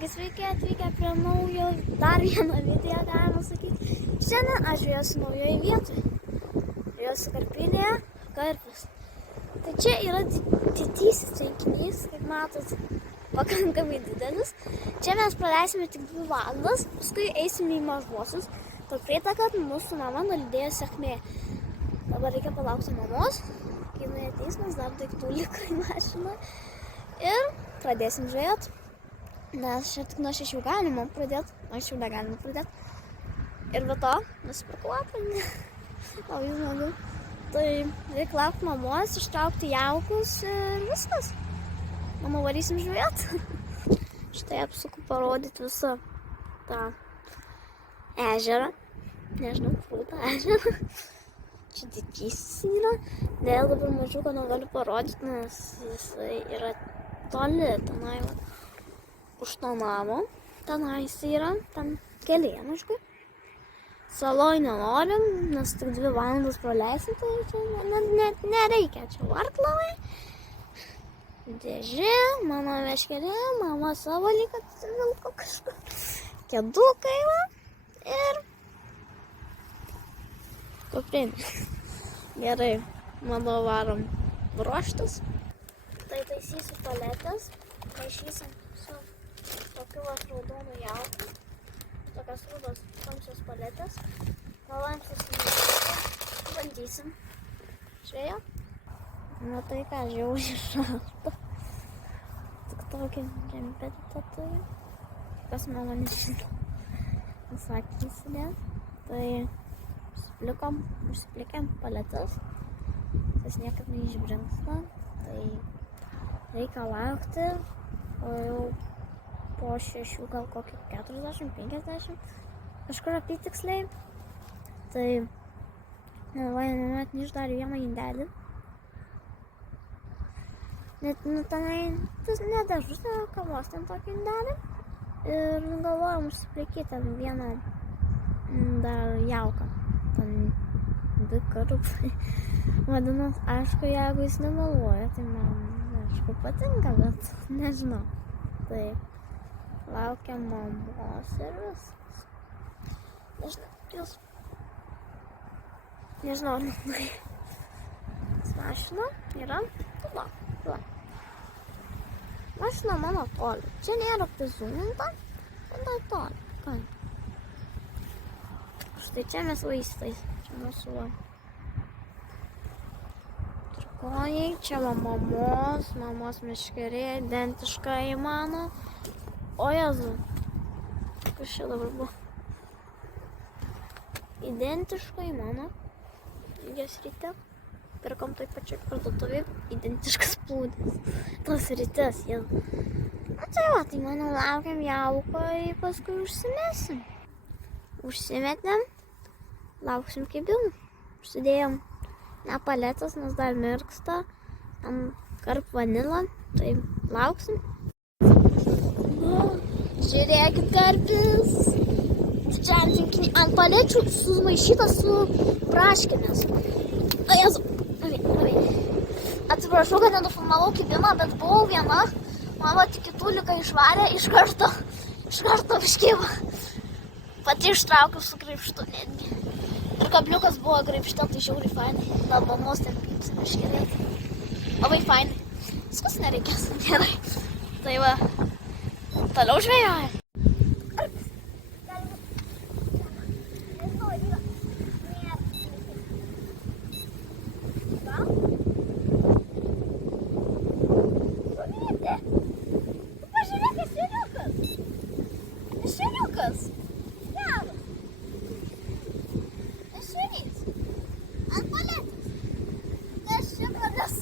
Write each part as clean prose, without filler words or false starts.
Taigi sveiki atvykę prie naujo, dar vieno video, galima sakyti. Šiandien aš žvejosiu naujoje vietoje. Žvejosiu karpinėje, karpis. Tai čia yra didysis tvenkinys, kaip matot, pakankamai didelis. Čia mes praleisime tik 2 valandas, paskui eisime į mažuosius. Per praeitą kartą mūsų mama nulydėjo sėkmė. Dabar reikia palaukti mamos, kai jinai ateis, nes dar daiktų liko į mašiną. Ir pradėsim žvejoti. Nes čia tik nuo 6 galima pradėti, anksčiau negalima pradėti. Ir be to, nusipirkau apranį. Labai smagu. Tai reikia laukti mamos, ištraukti jaukus ir viskas. Mama, varysim žvejoti. Štai apsuku parodyti visą tą ežerą. Nežinau, kur tą ežerą. Čia didysis yra. Dėl dabar mažiuką negaliu parodyti, nes jisai yra toli tenai. Už to namo, tenai jis yra, ten kelėm, aišku. Saloj nenorim, nes tik 2 valandas praleisim, tai čia nereikia. Čia varklavai, dėžė, mano meškerė, mama savo lyg atsivilko kažkur. Kėdukai va ir kuprinė. Gerai, manau varom ruoštis. Tai taisysiu paletės, maišysim su tokiu raudonų jaukų, tokios rudos tamsios paletės. Galvojam susimaišyti, bandysim. Žvėjo? Na tai ką, žiauriai šalta. Tik tokį džemperį turiu. Kas mano nežino. Sakė įsidėt. Tai užsiplikėm paletės. Tas niekaip neišbrinksta. Tai reikia laukti, o jau po 6 gal kokį 40-50, kažkur apytiksliai. Tai net neišdarė vieną indelį. Net tenai, tas nedažus, kavos ten tokį indelį. Ir galvojom užsiplikyti ten vieną dar jauką. Ten 2 karpai. Vadinasi, aišku, jeigu jis nemeluoja, tai man aišku patinka, bet nežinau. Tai laukiam mamos ir viskas. Nežinau, ar manai. Mašina yra tada. Mašina mano toli. Čia nėra prizūminta, tada toli. Štai čia mes vaistais. Čia mūsų va. Trikojai, čia va mamos meškerė, identiška į mano. O Jezu, kas čia dabar buvo? Identiška į mano. Jas ryte. Pirkom toj pačioj parduotuvėj. Identiškas plūdės. Tos rytes, Jezu. Na tai va, tai manau laukiam jauko ir paskui užsimesim. Užsimetėm. Lauksim kibimų. Užsidėjom ne paletės, nes dar mirksta. Tam karp vanilą. Tai lauksim. Žiūrėkit, karpis. Didžiajam tvenkinį ant palečių sumaišytas su braškėmis. O Jezu, atsiprašau, kad nenufilmavau kibimą, bet buvau viena. Mama tik kitų liką išvarė, iš karto iškibą. Pati ištraukiau su graibštu netgi. Ir kabliukas buvo graibšte, tai žiauriai fainai. Gal mamos ten kaip iškerėti. Labai fainai. Viskas nereikės, gerai. Tai va. Toliau žvejoja. Pažiūrėk, ešeriukas. Geras. Ešerys. Ant paletės. Kas čia pradės?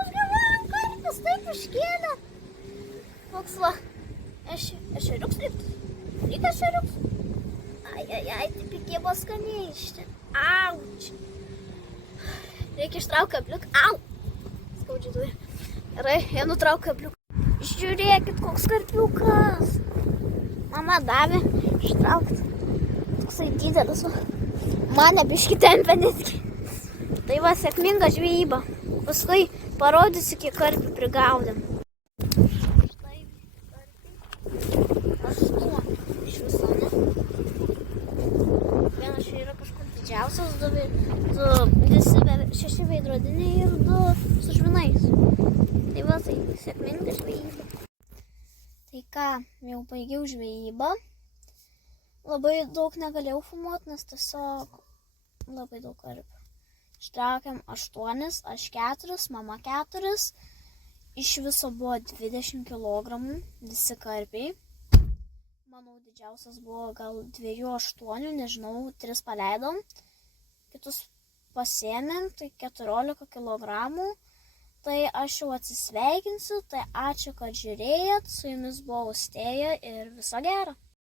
Aš galvoju, karpis taip iškėlė. Koks va, ešeriuks reiktų. Lyg ešeriuks. Ai, taip įkėbo skaniai iš čia. Auč. Reikia ištrauk kabliuką. Au. Skaudžiai turi. Gerai, jie nutrauk kabliuką. Žiūrėkit, koks karpiukas. Mama davė ištraukti. Toksai didelis. Mane biškį tempia netgi. Tai va, sėkminga žvejyba. Paskui parodysiu, kiek karpių prigaudėm. Štai karpiai. didžiausias, visi 6 veidrodiniai ir 2 su žvynais. Tai va, tai sėkminga žvejyba. Tai ką, jau baigiau žvejybą. Labai daug negalėjau filmuoti, nes tiesiog labai daug karpių. Ištraukėm 8, aš 4, mama 4. Iš viso buvo 20 kg visi karpiai. Manau, didžiausias buvo gal 2,8, nežinau, 3 paleidom. Kitus pasėmėm, tai 14 kg. Tai aš jau atsisveikinsiu, tai ačiū, kad žiūrėjot. Su jumis buvo Austėja ir viso gero.